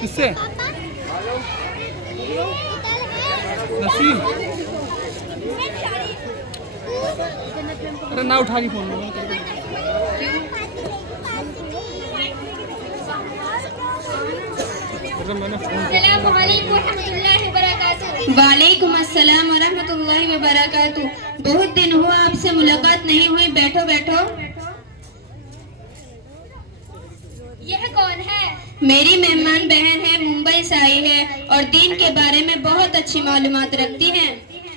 किससे? नसीम। अरे ना उठा रही फोन मैंने वालेकुम अस्सलाम व रहमतुल्लाहि व बरकातुहू। बहुत दिन हुआ आपसे मुलाकात नहीं हुई, बैठो बैठो। यह कौन है? मेरी मेहमान बहन है, मुंबई से आई है और दीन के बारे में बहुत अच्छी मालूमात रखती हैं।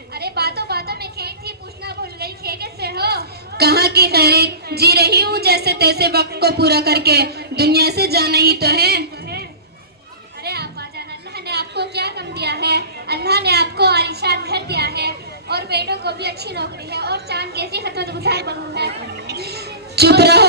अरे बातों बातों में खेत थी, पूछना भूल गई। खैरियत से हो? कहाँ की खैरियत, जी रही हूँ जैसे तैसे वक्त को पूरा करके। दुनिया से जाना ही तो है। अरे आबाजान, अल्लाह ने आपको क्या कम दिया है? अल्लाह ने आपको आलीशान घर दिया है और बेटों को भी अच्छी नौकरी है और चांद कैसी खिदमतगुजार बनू है। चुप रहो,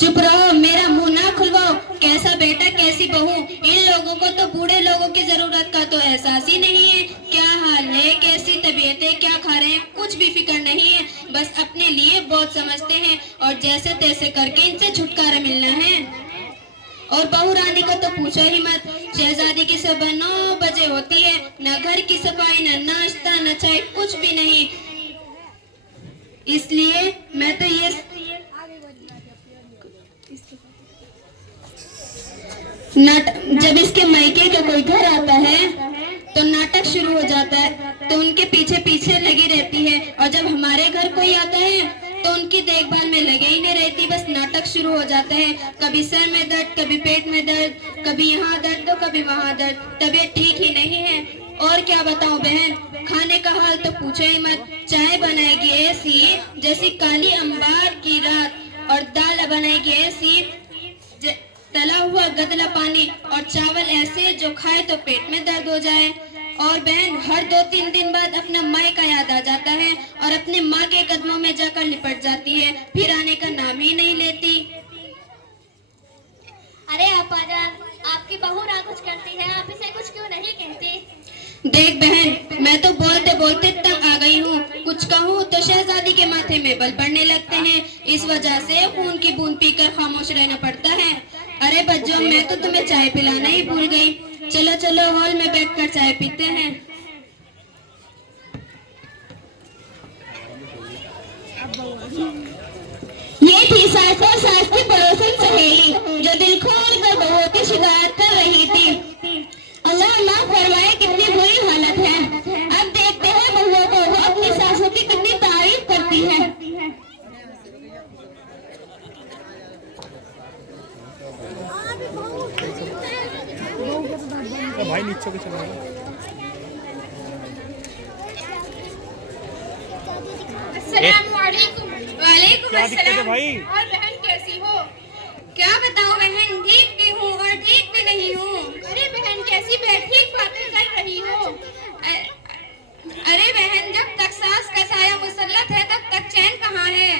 चुप रहो, मेरा मुंह ना खुलवाओ। कैसा बेटा कैसी बहू, इन लोगों को तो बूढ़े लोगों की जरूरत का तो एहसास ही नहीं है। क्या हाल है, कैसी तबीयत है, क्या खा रहे हैं, कुछ भी फिक्र नहीं है। बस अपने लिए बहुत समझते हैं और जैसे तैसे करके इनसे छुटकारा मिलना है। और बहू रानी का तो पूछो ही मत। शहजादी की सुबह 9 बजे होती है, न घर की सफाई, न नाश्ता, न चाय, कुछ भी नहीं। इसलिए मैं तो ये जब इसके मायके का कोई घर आता है तो नाटक शुरू हो जाता है, तो उनके पीछे पीछे लगी रहती है। और जब हमारे घर कोई आता है तो उनकी देखभाल में लगे ही नहीं रहती, बस नाटक शुरू हो जाता है। कभी सर में दर्द, कभी पेट में दर्द, कभी यहाँ दर्द तो कभी वहाँ दर्द। तबीयत ठीक ही नहीं है। और क्या बताऊं बहन, खाने का हाल तो पूछो ही मत। चाय बनाएगी ऐसी जैसी काली अंबार की रात, और दाल बनाएगी ऐसी तला हुआ गदला पानी, और चावल ऐसे जो खाए तो पेट में दर्द हो जाए। और बहन हर 2-3 दिन बाद अपना माँ का याद आ जाता है और अपनी माँ के कदमों में जाकर लिपट जाती है, फिर आने का नाम ही नहीं लेती। अरे आबाजान, आपकी बहू ना कुछ करती है, आप इसे कुछ क्यों नहीं कहती? देख बहन, मैं तो बोलते बोलते तंग आ गई हूँ। कुछ कहूँ तो शहजादी के माथे में बल पड़ने लगते हैं। इस वजह से खून की बूंद पीकर खामोश रहना पड़ता है। अरे बच्चों, मैं तो तुम्हें चाय पिलाना ही भूल गई। चलो चलो हॉल में बैठकर चाय पीते हैं। ये थी सास और सास की पड़ोसन सहेली, जो दिल खोल कर बहू की शिकायत कर रही थी। अल्लाह माफ फरमाए, कितनी बुरी हालत है। अब देखते हैं बहुओं को वो अपनी सासों की कितनी तारीफ करती है। भाई नीचे के चला वालेकुम अस्सलाम भाई। और बहन कैसी हो? क्या बताऊं बहन, ठीक भी हूँ और ठीक भी नहीं हूँ। अरे बहन, कैसी बैठी बातें कर रही हो? अरे बहन, जब तक सास का साया मुसल्लत है तब तक चैन कहाँ है।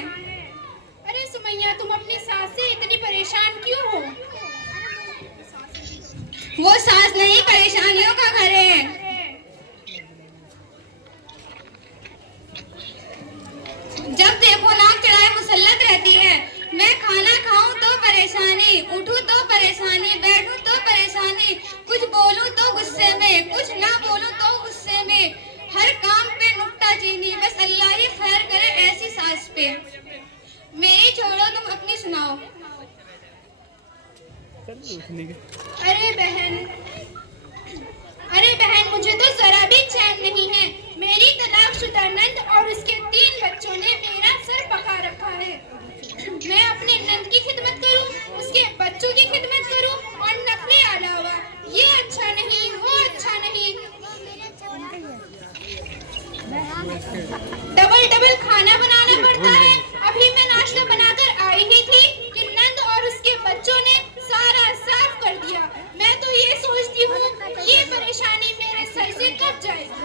अरे सुमैया, तुम अपनी सास से इतनी परेशान क्यों हो? वो सास नहीं, परेशानियों का घर है। जब देखो नाक चढ़ाए मुसल्लत रहती है। मैं खाना खाऊं तो परेशानी, उठूं तो परेशानी, बैठूं तो परेशानी, कुछ बोलूं तो गुस्से में, कुछ ना बोलूं तो गुस्से में, हर काम पे नुक्ताचीनी। बस अल्लाह ही खैर करे ऐसी सास पे। मेरी छोड़ो, तुम अपनी सुनाओ। अरे बहन, मुझे तो जरा भी चैन नहीं है। मेरी तलाकशुदा नंद और उसके 3 बच्चों ने मेरा सर पका रखा है। मैं अपने नंद की खिदमत करूं, उसके बच्चों की खिदमत करूं और नखरे अलावा। ये अच्छा नहीं, वो अच्छा नहीं। डबल डबल खाना बनाना पड़ता है। अभी मैं नाश्ता बनाकर आई ही थी कि नंद और उसके बच्चों ने सारा साफ कर दिया। मैं तो ये सोचती हूँ ये परेशानी मेरे सर से कब जाएगी।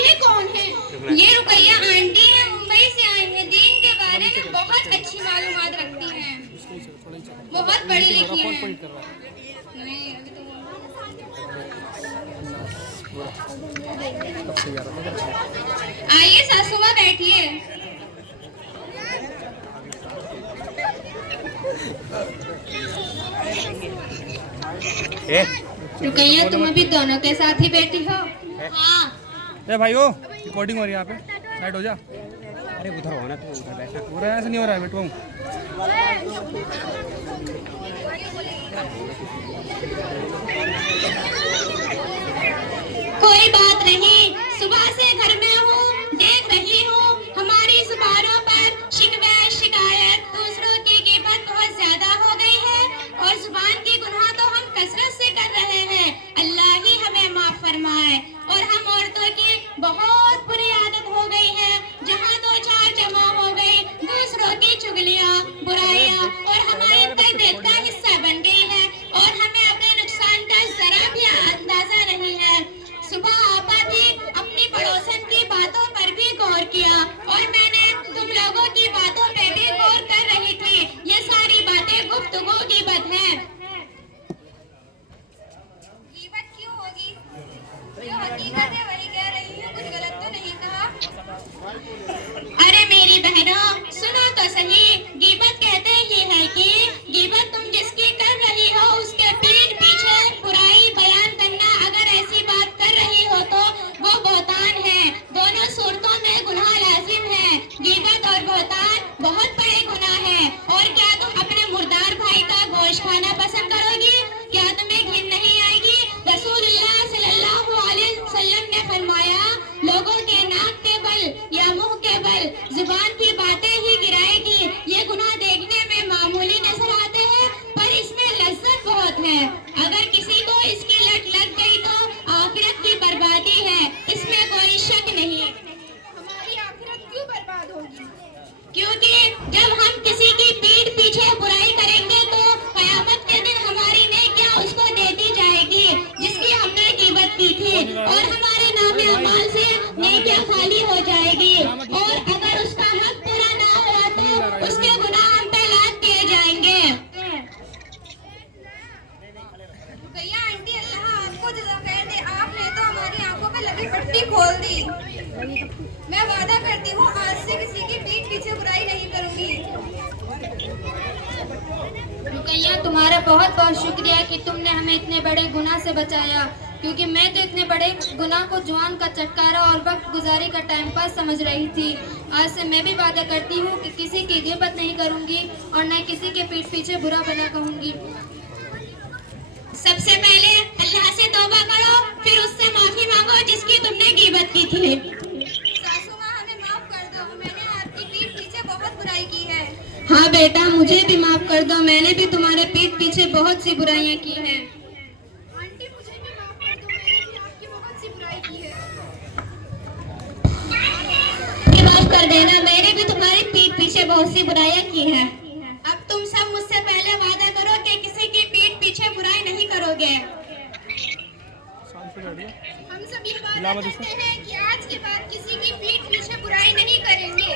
ये कौन है? ये रुकैया आंटी है, मुंबई से आई है। दीन के बारे में बहुत अच्छी मालूमात रखती हैं, बहुत पढ़ी लिखी हैं। नहीं, अभी तो आइए सासू माँ बैठिए। रुकैया, तुम अभी दोनों के साथ ही बैठी हो? हाँ। ए भाइयों, रिकॉर्डिंग हो रही है यहाँ पे, साइड हो जा। अरे उधर होना, तू उधर बैठना। हो रहा है, ऐसा नहीं हो रहा है, बैठवाऊँ। कोई बात नहीं, सुबह से घर में हूँ, देख रही हूँ हमारी जुबानों पर शिकवे शिकायत, दूसरों की गिबत बहुत ज्यादा हो गई है और जुबान की गुनाह तो हम कसरत से कर रहे हैं। अल्लाह ही हमें माफ फरमाए। और हम औरतों की बहुत बुरी आदत हो गई है, जहाँ दो चार जमा हो गई, दूसरों की चुगलियाँ, बुराइयाँ और हमारे तय देखता हिस्सा बन गई है और हमें अपने नुकसान का जरा भी अंदाजा नहीं है। सुबह आपा थी, अपनी पड़ोसन की बातों पर भी गौर किया और मैंने तुम लोगों की बातों पे भी गौर कर रही थी। ये सारी बातें गुफ्तगू की बात है। ग़ीबत क्यों होगी? जो हकीकत है वही कह रही हूँ, कुछ गलत तो नहीं कहा? अरे मेरी बहनों, सुनो तो सही। ग़ीबत कहते ही है कि ग़ीबत तुम जिसकी कर रही हो उसके पीठ पीछे बुराई बयान करना। अगर ऐसी बात कर रही हो तो वो बहतान है। दोनों सूरतों में गुनाह लाजिम है। ग़ीबत और बहतान बहुत बड़े गुनाह है। और क्या तुम अपने मुर्दार भाई का गोश्त खाना पसंद करोगी? क्या तुम्हें घिन नहीं आएगी? रसूलुल्लाह सल्लल्लाहु अलैहि वसल्लम ने फरमाया, लोगों के नाक के बल या मुंह के बल जुबान की बातें ही गिराएगी। ये गुनाह देखने में मामूली नजर आते हैं पर इसमें लज्जत बहुत है। अगर किसी को इसकी लत लग गई तो आखिरत की बर्बादी है, इसमें कोई शक नहीं। हमारी आखिरत क्यों बर्बाद होगी? क्योंकि जब हम किसी की पीठ पीछे बुराई करेंगे तो कयामत के दिन हमारी नेकियां उसको देती जाएगी जिसकी हमने ग़ीबत की थी और हमारे नामे अमाल से नेकियां खाली हो जाएगी। और अगर उसका हक पूरा ना हुआ तो उसके गुनाह हम पे लाद दिए जाएंगे। रुकैया आंटी, अल्लाह आपको जज़ा खैर दे, आपने तो हमारी आंखों पे लगी पट्टी खोल दी। मैं वादा करती हूँ आज से किसी की पीठ पीछे बुराई नहीं करूँगी। रुकैया, तुम्हारा बहुत बहुत शुक्रिया कि तुमने हमें इतने बड़े गुनाह से बचाया, क्योंकि मैं तो इतने बड़े गुनाह को जुआन का चटकारा और वक्त गुजारी का टाइम पास समझ रही थी। आज से मैं भी वादा करती हूँ कि किसी की ग़ीबत नहीं करूँगी और न किसी के पीठ पीछे बुरा भला कहूँगी। सबसे पहले अल्लाह से तौबा करो, फिर उससे माफी मांगो जिसकी तुमने ग़ीबत की थी। सासू माँ, हमें माफ कर दो, मैंने आपकी पीठ पीछे बहुत बुराई की है। हाँ बेटा, मुझे भी माफ कर दो, मैंने भी तुम्हारे पीठ पीछे बहुत सी बुराइयां की हैं। आंटी, मुझे भी माफ कर दो, मैंने भी आपकी बहुत सी बुराई की है। माफ कर देना, मैंने भी तुम्हारी पीठ पीछे बहुत सी बुराइयां की हैं। अब तुम सब मुझसे पहले वादा करो कि किसी की पीठ पीछे बुराई नहीं करोगे। हम सब ये वादा करते हैं कि आज के बाद किसी की पीठ पीछे बुराई नहीं करेंगे।